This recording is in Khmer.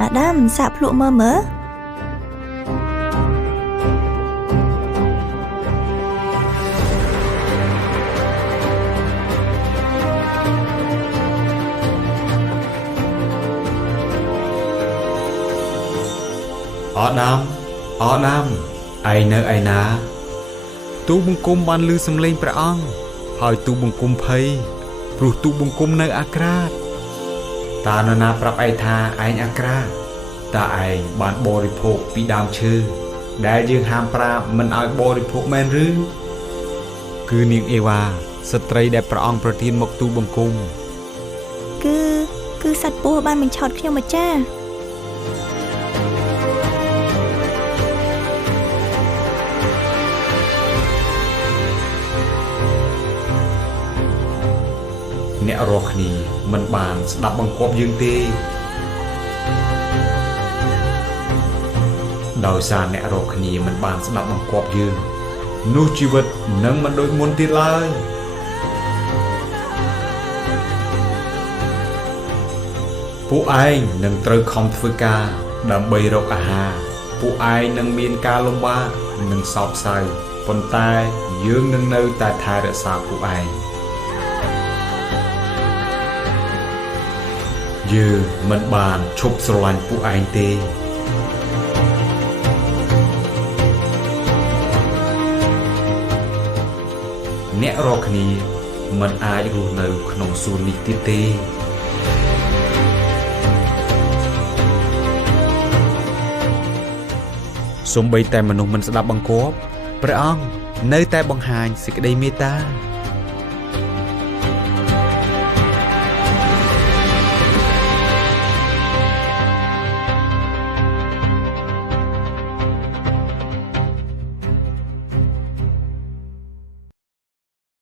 អាដាមសាកភ្លក់មើលអដាមឯងនៅឯណាទូបង្គំបានឮសំឡេងព្រះអង្គហើយទូបង្គំភ័យព្រោះទូបង្គំនៅអាក្រាតតើនរណាប្រាប់ឯងថាឯងអាក្រាតតើឯងបានបរិភោគពីដើមឈើដែលយើងហាមប្រាមមិនឲ្យបរិភោគមែនឬគឺនាងអេវ៉ាស្ត្រីដែលព្រះអង្គប្រទានមកទូបង្គំគឺសត្វពស់បានបញ្ឆោតខ្ញុំម្ចាស់អ្នករាល់គ្នាមិនបានស្ដាប់បង្គាប់យើងទេដោយសារអ្នករាល់គ្នាមិនបានស្ដាប់បង្គាប់យើងនោះជីវិតនឹងមិនដូចមុនទៀតឡើយពួកឯងនឹងត្រូវខំធ្វើការដើម្បីរកអាហារពួកឯងនឹងមានការលំបាកនិងសោកសៅប៉ុន្តែយើងនឹងនៅតែថែរក្សាពួកឯងយើងមិនបានឈប់ស្រឡាញ់ពួកឯងទេអ្នករាល់គ្នាមិនអាចរស់នៅក្នុងសួននេះទៀតទេសូម្បីតែមនុស្សមិនស្ដាប់បង្គាប់ព្រះអង្គនៅតែបង្ហាញសេចក្តីមេត្តា